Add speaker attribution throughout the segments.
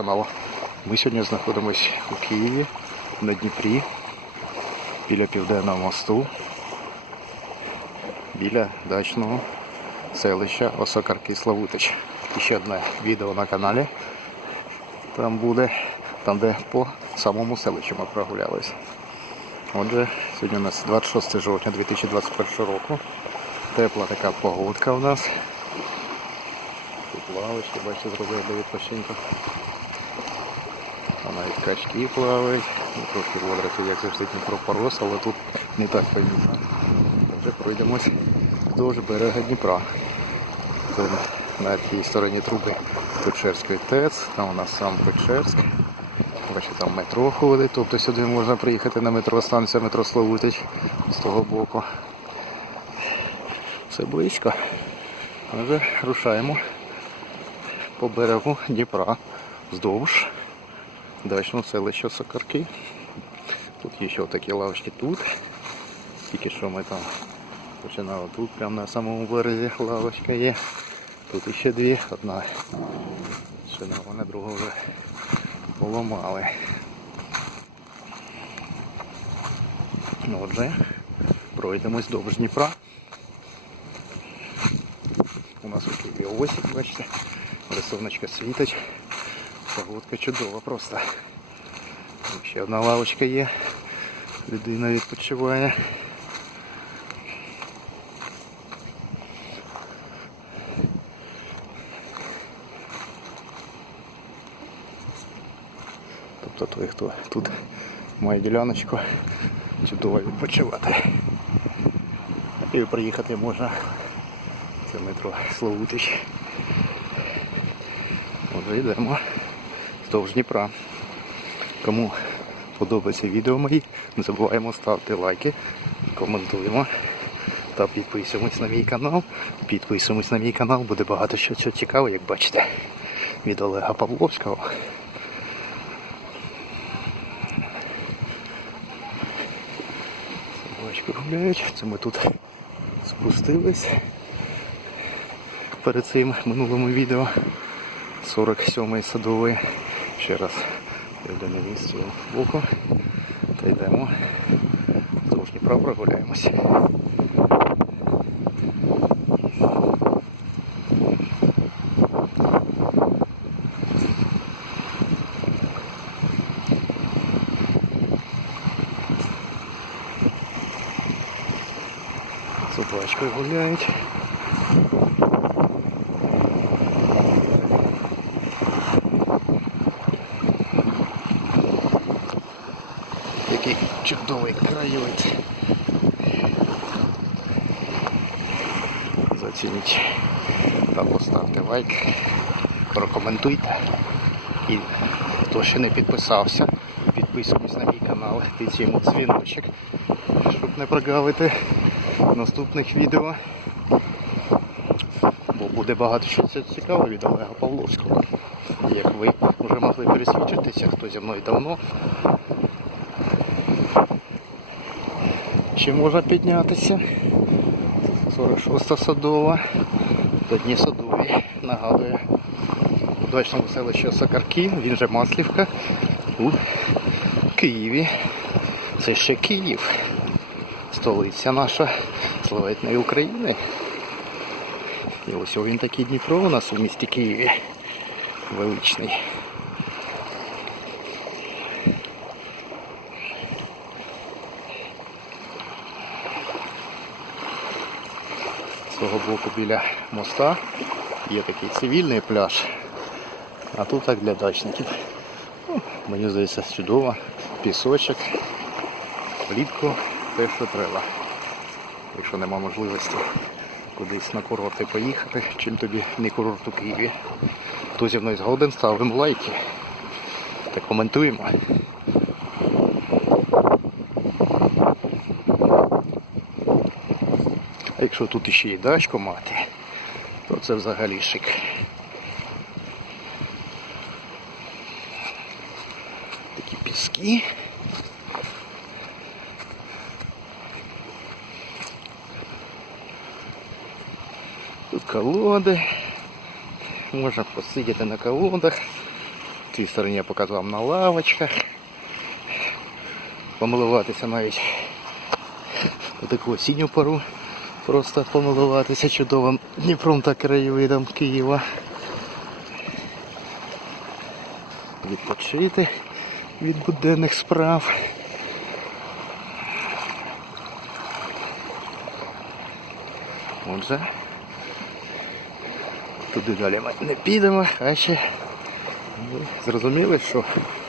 Speaker 1: каналу. Ми сьогодні знаходимося у Києві на Дніпрі біля Південного мосту, біля дачного селища Осокарки Славутич. Ще одне відео на каналі. Там буде, там де по самому селищу ми прогулялись. Отже, сьогодні у нас 26 жовтня 2021 року. Тепла така погодка у нас. Тут лавочки, бачите, зробили для відпочинку. А навіть качки плавають. Ну, Трошки водорослі, як завжди Дніпро порос, але тут не так помітно. Вже пройдемось вздовж берега Дніпра. Це на тій стороні труби Печерської ТЕЦ, там у нас сам Печерськ. Бачите, там метро ходить, тобто сюди можна приїхати на метро, станція метро Славутич з того боку. Все близько. Отже, рушаємо по берегу Дніпра вздовж дачного селища Сокарки. Тут є ще такі лавочки тут. Тільки що ми там починали тут, прямо на самому березі лавочка є. Тут іще дві, одна ще нормальна, друга вже поламали. Ну, Отже, пройдемось вздовж Дніпра. У нас у Києві осінь, бачите, вже сонечко Погодка чудова просто. Ще одна лавочка є. Людина відпочиває. Тобто той, хто тут має діляночку, чудово відпочивати. І приїхати можна. Це метро Славутич. Отже, йдемо вздовж Дніпра. Кому подобаються відео мої, не забуваємо ставити лайки, коментуємо та підписуємось на мій канал. Підписуємось на мій канал, буде багато що цікавого, як бачите, від Олега Павловського. Собачки гуляють, це ми тут спустились перед цим минулому відео 47-й садовий. Ще раз південне місце боку. Та йдемо. Тож Дніпра прогуляємося. Собачкою гуляють. Який чудовий краєвид. Зацініть та поставте лайк, прокоментуйте. І хто ще не підписався, підписуйтесь на мій канал, тицюємо дзвіночок, щоб не прогавити наступних відео. Бо буде багато що цікавого від Олега Павловського. Як ви вже могли пересвідчитися, хто зі мною давно. Ще можна піднятися. 46 садова. До Дні садові. Нагадує у дачному селищі Сакарки, він же Маслівка у Києві. Це ще Київ. Столиця наша славетної України. І ось він такий Дніпро у нас у місті Києві. Величний. З того боку біля моста є такий цивільний пляж, а тут так для дачників. Ну, Мені здається, чудово. Пісочок, влітку те, що треба. Якщо нема можливості кудись на курорти поїхати, чим тобі не курорт у Києві. Хто зі мною згоден, ставимо лайки та коментуємо. А якщо тут іще і дачку мати, то це взагалі шик. Такі піски. Тут колоди. Можна посидіти на колодах, В цій стороні я показав на лавочках. Помилуватися навіть у таку осінню пору. Просто помилуватися чудовим Дніпром та краєвидом Києва. Відпочити від буденних справ. Отже, туди далі ми не підемо, а ще ви зрозуміли, що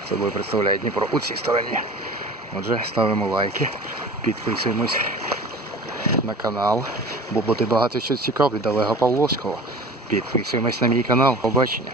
Speaker 1: собою представляє Дніпро у цій стороні. Отже, ставимо лайки, підписуємось на канал, бо буде багато чого цікавого від Олега Павловського. Підписуємось на мій канал. Побачення.